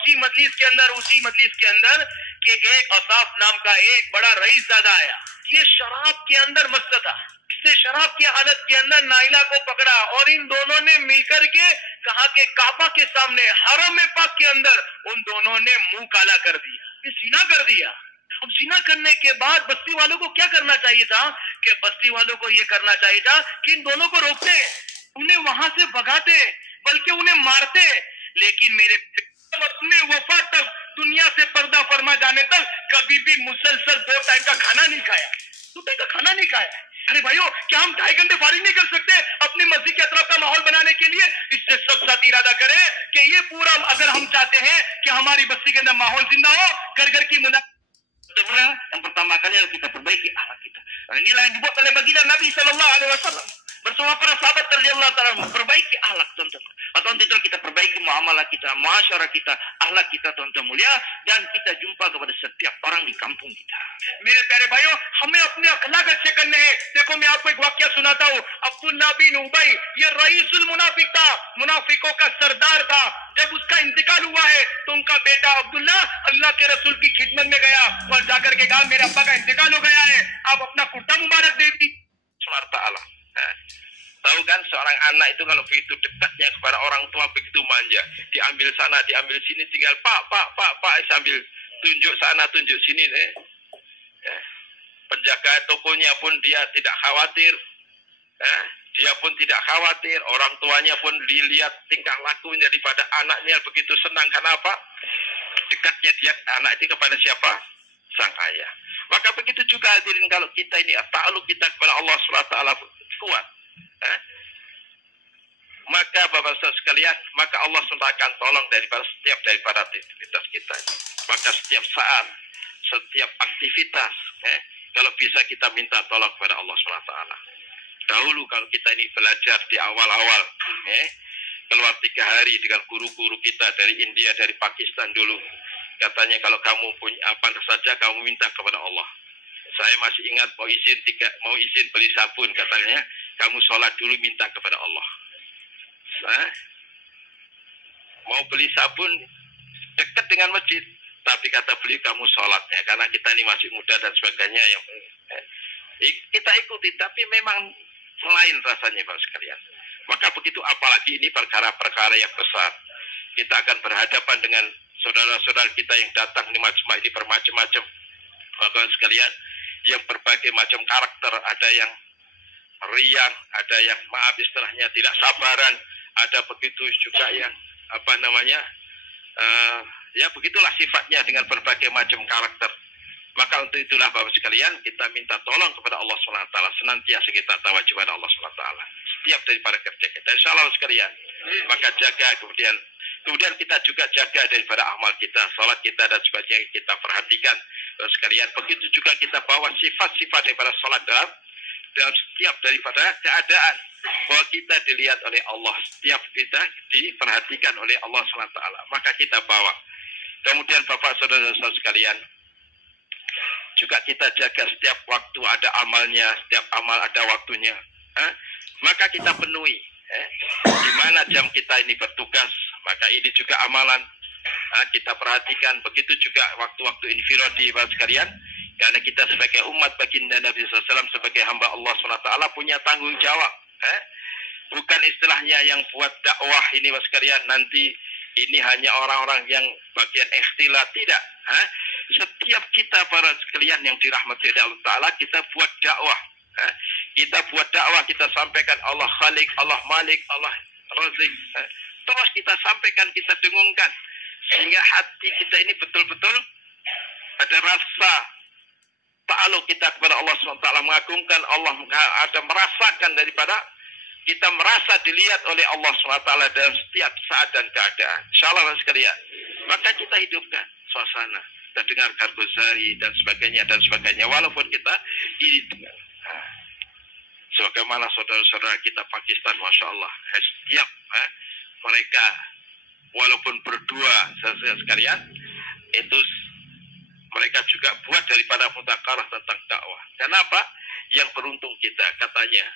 उसी मजलिस के अंदर कि एक असाफ नाम का एक बड़ा रईसजादा आया। ये शराब के अंदर मस्त था। इसने शराब की हालत के अंदर नाइला को पकड़ा और इन दोनों ने मिलकर के कहा कि काबा के सामने हरम पाक के अंदर उन दोनों ने मुंह काला कर दिया, ये जिना कर दिया। अब जिना करने के बाद बस्ती वालों को क्या करना चाहिए था कि बस्ती वालों को ये करना चाहिए था कि इन दोनों को रोकते, उन्हें वहां से भगाते, बल्कि उन्हें मारते। लेकिन मेरे अपने वफा तक, दुनिया से पर्दा फरमा जाने तक कभी भी मुसलसल 2 टाइम का खाना नहीं खाया, 2 टाइम का खाना नहीं खाया। अरे भाइयों, क्या हम 2.5 घंटे फारिग नहीं कर सकते अपनी मस्जिद के अतराफ का माहौल बनाने के लिए? इससे सब साथ इरादा करें कि ये पूरा, अगर हम चाहते हैं कि हमारी बस्ती के अंदर माहौल जिंदा हो, घर घर की मुलाकात, yang pertama kali adalah kita perbaiki akhlak kita. Inilah yang dibuat oleh baginda Nabi Sallallahu Alaihi Wasallam bersama para sahabat radhiyallahu taala, memperbaiki akhlak, teman-teman. Maka untuk itu kita perbaiki muamalah kita, muasyarah kita, akhlak kita, teman-teman mulia, dan kita jumpa kepada setiap orang di kampung kita. मेरे प्यारे भाइयों, हमें अपने अखलाक अच्छे करने हैं। देखो, मैं आपको एक वाक्य सुनाता हूँ। अब्दुल्लाह बिन उबई, ये रईसुल मुनाफिक था, मुनाफिकों का सरदार था। जब उसका इंतकाल हुआ है तो उनका बेटा अब्दुल्ला अल्लाह के रसूल की खिदमत में गया और जाकर के कहा, मेरे अब्बा का इंतकाल हो गया है, आप अपना कुर्ता मुबारक दे दी। Allah. Tahu kan, seorang anak itu kalau begitu dekatnya kepada orang tua, begitu manja, diambil sana, diambil sini, tinggal pak, sambil tunjuk sana, tunjuk sini. Penjaga tokonya pun dia tidak khawatir, dia pun tidak khawatir, orang tuanya pun dilihat tingkah lakunya daripada anaknya begitu senang. Kenapa? Dekatnya dia anak itu kepada siapa? Sang ayah. Maka begitu juga hadirin, kalau kita ini ta'alluq kita kepada Allah SWT kuat, maka Bapak Saudara sekalian, maka Allah SWT akan tolong daripada aktivitas kita. Maka setiap saat, setiap aktivitas, kalau bisa kita minta tolong kepada Allah SWT. Dahulu kalau kita ini belajar di awal-awal, keluar 3 hari dengan guru-guru kita dari India, dari Pakistan dulu, katanya kalau kamu punya apa saja kamu minta kepada Allah. Saya masih ingat mau izin beli sabun, katanya kamu sholat dulu minta kepada Allah. Mau beli sabun dekat dengan masjid, tapi kata beli kamu sholatnya, karena kita ini masih muda dan sebagainya, yang kita ikuti, tapi memang lain rasanya Bapak sekalian. Maka begitu, apalagi ini perkara-perkara yang besar, kita akan berhadapan dengan saudara-saudara kita yang datang di majma' ini bermacam-macam, Bapak sekalian, yang berbagai macam karakter. Ada yang riang, ada yang maaf istilahnya tidak sabaran, ada begitu juga yang ya begitulah sifatnya dengan berbagai macam karakter. Maka untuk itulah Bapak sekalian, kita minta tolong kepada Allah SWT, senantiasa kita tawajjuh pada Allah SWT setiap daripada kerja kita, insya Allah sekalian. Maka jaga, kemudian kita juga jaga daripada amal kita, salat kita dan sebagainya, kita perhatikan sekalian. Begitu juga kita bawa sifat-sifat daripada salat dalam setiap daripada keadaan, bahwa kita dilihat oleh Allah, setiap kita diperhatikan oleh Allah SWT, maka kita bawa. Kemudian Bapak Saudara-saudara sekalian, juga kita jaga setiap waktu ada amalnya, setiap amal ada waktunya, maka kita penuhi. Di mana jam kita ini bertugas, maka ini juga amalan, kita perhatikan. Begitu juga waktu-waktu infiradi Bapak sekalian, karena kita sebagai umat baginda Nabi SAW, sebagai hamba Allah SWT punya tanggung jawab. Bukan istilahnya yang buat dakwah ini Bapak sekalian, nanti ini hanya orang-orang yang bagian ikhtilat, tidak. Setiap kita para sekalian yang dirahmati Allah Ta'ala, kita buat dakwah. Kita buat dakwah, kita sampaikan Allah Khalik, Allah Malik, Allah Razik. Terus kita sampaikan, kita dengungkan, sehingga hati kita ini betul-betul ada rasa ta'alluq kita kepada Allah SWT, mengagungkan Allah, ada merasakan daripada kita merasa dilihat oleh Allah SWT dalam setiap saat dan keadaan. Insyaallah sekalian, maka kita hidupkan suasana, kita dengarkan Ghazali dan sebagainya, walaupun kita ini sebagaimana saudara-saudara kita Pakistan, Masya Allah, setiap mereka walaupun berdua sekalian, itu mereka juga buat daripada mudzakarah tentang dakwah. Kenapa? Yang beruntung kita, katanya,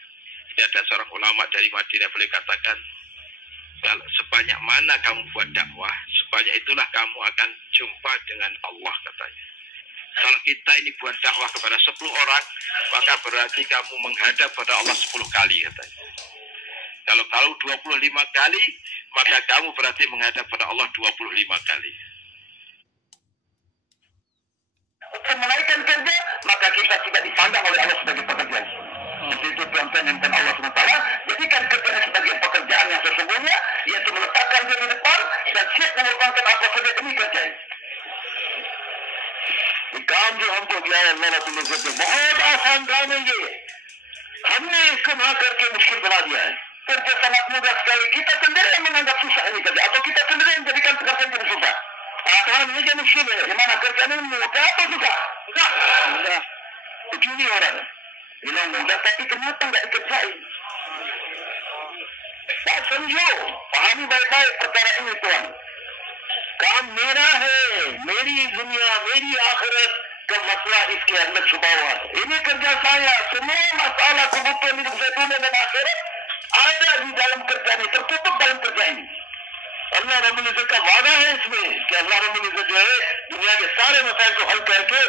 ini ada seorang ulama dari Madinah, boleh katakan, sebanyak mana kamu buat dakwah, sebanyak itulah kamu akan jumpa dengan Allah katanya. Kalau kita ini buat dakwah kepada 10 orang, maka berarti kamu menghadap pada Allah 10 kali katanya. Kalau 25 kali, maka kamu berarti menghadap pada Allah 25 kali. Untuk menaikkan kerja, maka kita tidak dipandang oleh Allah sebagai pekerja. Itu tuan-tuan yang Allah SWT jadikan kerja sebagai pekerjaan yang sesungguhnya, yaitu meletakkan diri di depan dan siap mengorbankan apa saja demi kerja. काम जो हमको दिया है अल्लाह रब्बुल इज्जत ने बहुत आसान काम है ये, हमने इसको ना करके मुश्किल बना दिया है. Kerja sangat mudah sekali. Kita sendiri yang menganggap susah ini kerja, atau kita sendiri yang menjadikan pekerjaan jadi susah. Tuhan ini jadi musyrik. Gimana kerjaan ini mudah atau susah? Mudah. Begini orang bilang mudah tapi ternyata nggak dikerjain. Pak Sanjo, pahami baik-baik perkara ini Tuhan. काम मेरा है, मेरी दुनिया, मेरी आखिरत का मसला इसके अंदर छुपा हुआ है. Ini kerja saya, semua masalah kebutuhan hidup saya dunia dan akhirat ada di dalam kerja ini, tertutup dalam kerja ini. अल्लाह रब्बुल इज्जत का वादा है इसमें कि अल्लाह रब्बुल इज्जत जो है दुनिया के सारे मसाइल को हल करके